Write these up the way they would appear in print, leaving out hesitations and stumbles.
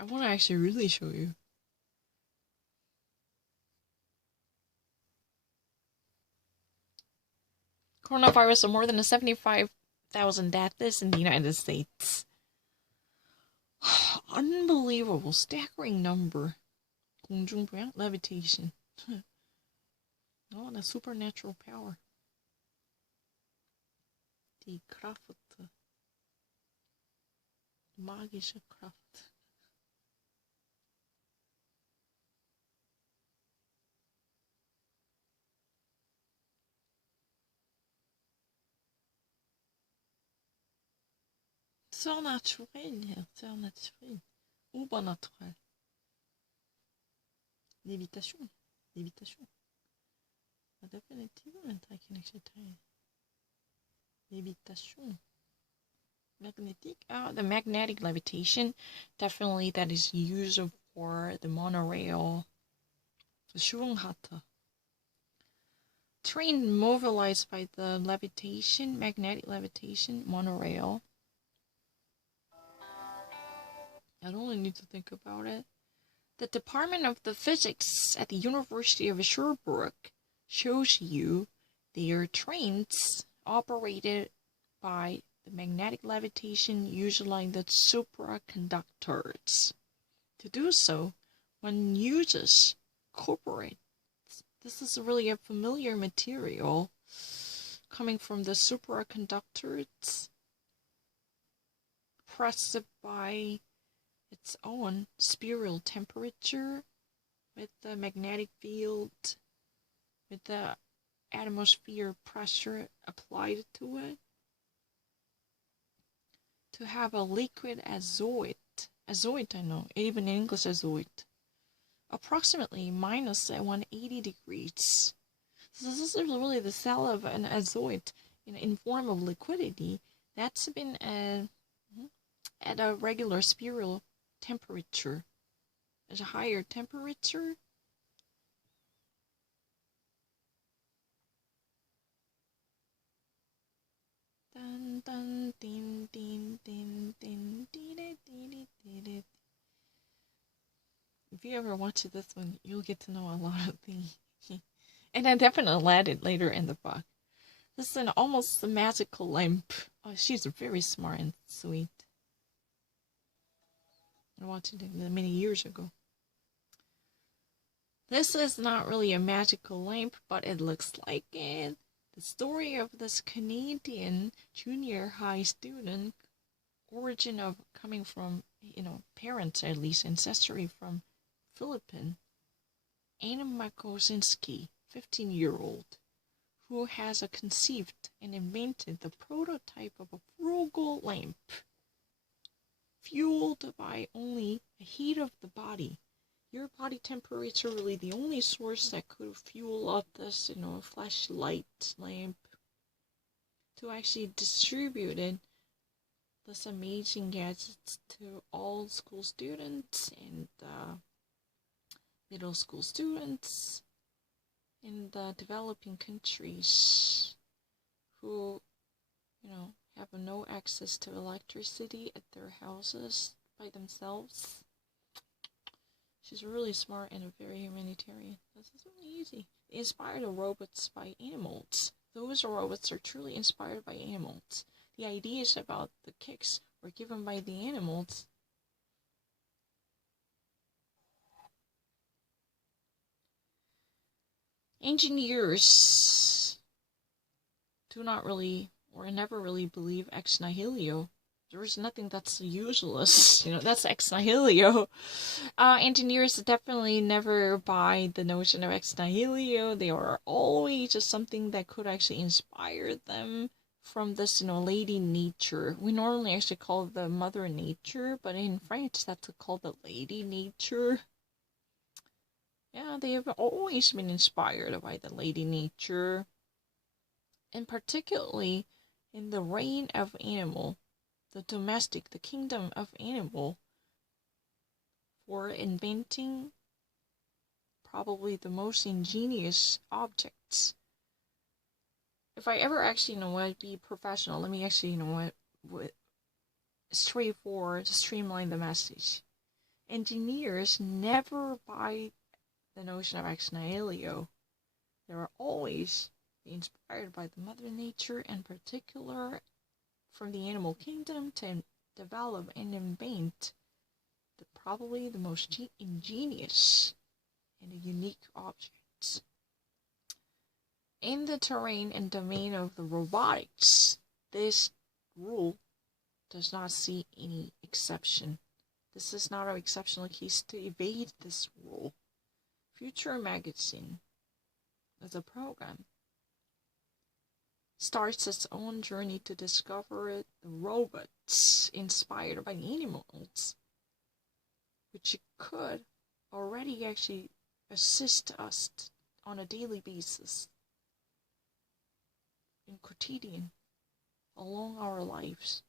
I want to actually really show you. Coronavirus are more than 75,000 deaths in the United States. Unbelievable, staggering number. 공중부양? Levitation. Oh, the supernatural power. Die Kraft. Magische Kraft. Surnaturel, ja, surnaturel. Obernaturel. Lévitation. Lévitation. Definitivement, I can actually tell you. Lévitation. Magnetic. The magnetic levitation. Definitely that is used for the monorail. The Schwunghata. Train mobilized by the levitation, magnetic levitation, monorail. I don't really need to think about it. The Department of the Physics at the University of Sherbrooke shows you their trains operated by the magnetic levitation usually the supraconductors. To do so, one uses copper. This is really a familiar material coming from the supraconductors, pressed by its own spiral temperature with the magnetic field, with the atmosphere pressure applied to it, to have a liquid azote. Azote, I know, even in English azote. Approximately minus 180 degrees. So this is really the cell of an azote in form of liquidity that's been at a regular spiral temperature. At a higher temperature, dun, dun, din, din, din, din, din. If you ever watch this one, you'll get to know a lot of things. And I definitely add it later in the book. This is an almost magical lamp. Oh, she's very smart and sweet. I watched it many years ago. This is not really a magical lamp, but it looks like it. The story of this Canadian junior high student, origin of coming from, parents at least, ancestry from Philippines, Anna Makosinski, 15-year-old, who has conceived and invented the prototype of a frugal lamp, fueled by only the heat of the body. Your body temperature really the only source that could fuel up this, flashlight lamp to actually distribute it, this amazing gadgets to all school students and middle school students in the developing countries who, have no access to electricity at their houses by themselves. She's really smart and very humanitarian. This is really easy. They inspire the robots by animals. Those robots are truly inspired by animals. The ideas about the kicks were given by the animals. Engineers do not really or never really believe ex nihilo. There is nothing that's useless. That's ex nihilo. Engineers definitely never buy the notion of ex nihilo. They are always just something that could actually inspire them from this, lady nature. We normally actually call it the mother nature, but in French that's called the lady nature. Yeah, they have always been inspired by the lady nature. And particularly in the reign of animal, the domestic, the kingdom of animal, for inventing probably the most ingenious objects. If I ever actually, be professional, let me actually, straightforward to streamline the message. engineers never buy the notion of ex nihilo. They are always inspired by the Mother Nature, in particular from the animal kingdom, to develop and invent probably the most ingenious and unique objects. In the terrain and domain of the robotics, this rule does not see any exception. This is not an exceptional case to evade this rule. Future Magazine, as a program, starts its own journey to discover the robots inspired by animals, which could already actually assist us on a daily basis in quotidian along our lives.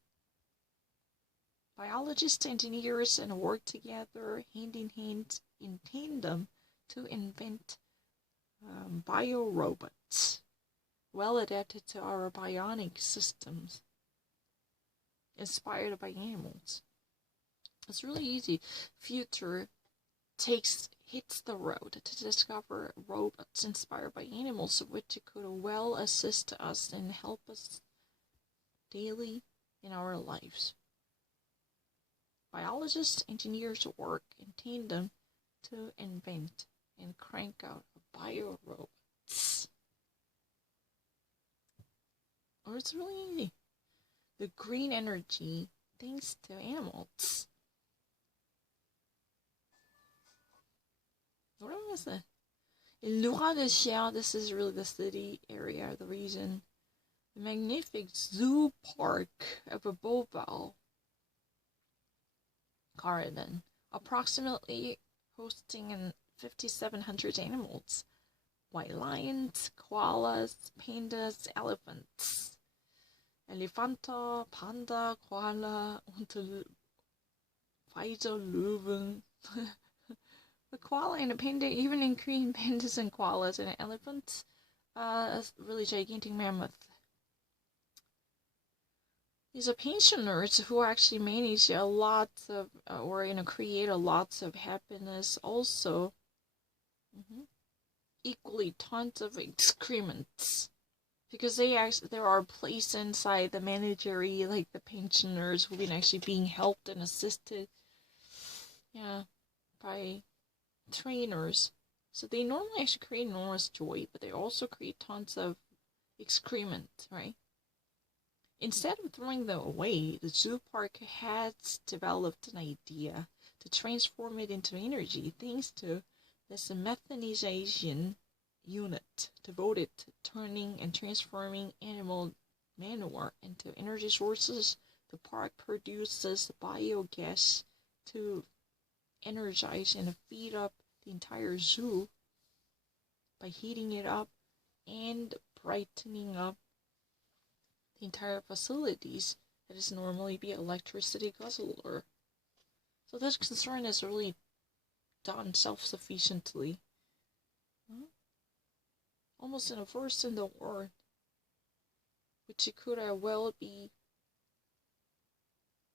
Biologists, engineers, and work together hand in hand in tandem to invent biorobots well adapted to our bionic systems, inspired by animals. It's really easy. Future hits the road to discover robots inspired by animals, which could well assist us and help us daily in our lives. Biologists, engineers work in tandem to invent and crank out biorobots. Or it's really easy. The green energy, thanks to animals. What was it? In Loura-de-Cher, this is really the city area, the region. The magnificent zoo park of a Beauval garden, approximately hosting 5,700 animals. White lions, koalas, pandas, elephants, Elefanter, Panda, Koala und Löwen. The koala and the panda, even including pandas and koalas and elephants, a really gigantic mammoth. These are pensioners who actually manage a lot of, create a lot of happiness also. Equally tons of excrements. Because there are placed inside the menagerie, like the pensioners who've been actually being helped and assisted, by trainers. So they normally actually create enormous joy, but they also create tons of excrement, right? Instead of throwing them away, the zoo park has developed an idea to transform it into energy, thanks to this methanization unit devoted to turning and transforming animal manure into energy sources. The park produces biogas to energize and feed up the entire zoo by heating it up and brightening up the entire facilities that is normally be electricity guzzler. So this concern is really done self-sufficiently. Almost in a first in the world, which it could well be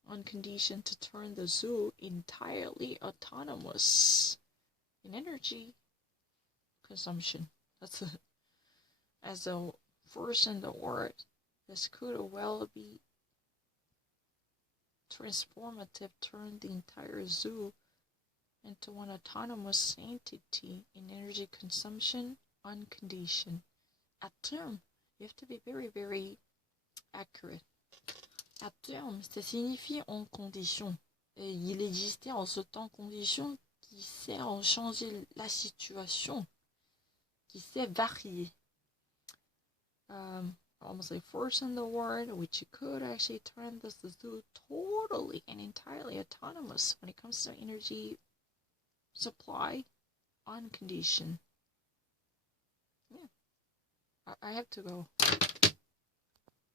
on condition to turn the zoo entirely autonomous in energy consumption. As a first in the world, this could well be transformative, turn the entire zoo into an autonomous entity in energy consumption on condition. At terme, you have to be very, very accurate. À terme, ça signifie en condition. Et il existait en ce temps condition qui sait en changer la situation, qui sait varier. Almost like force in the world, which could actually turn the zoo totally and entirely autonomous when it comes to energy supply on condition. I have to go.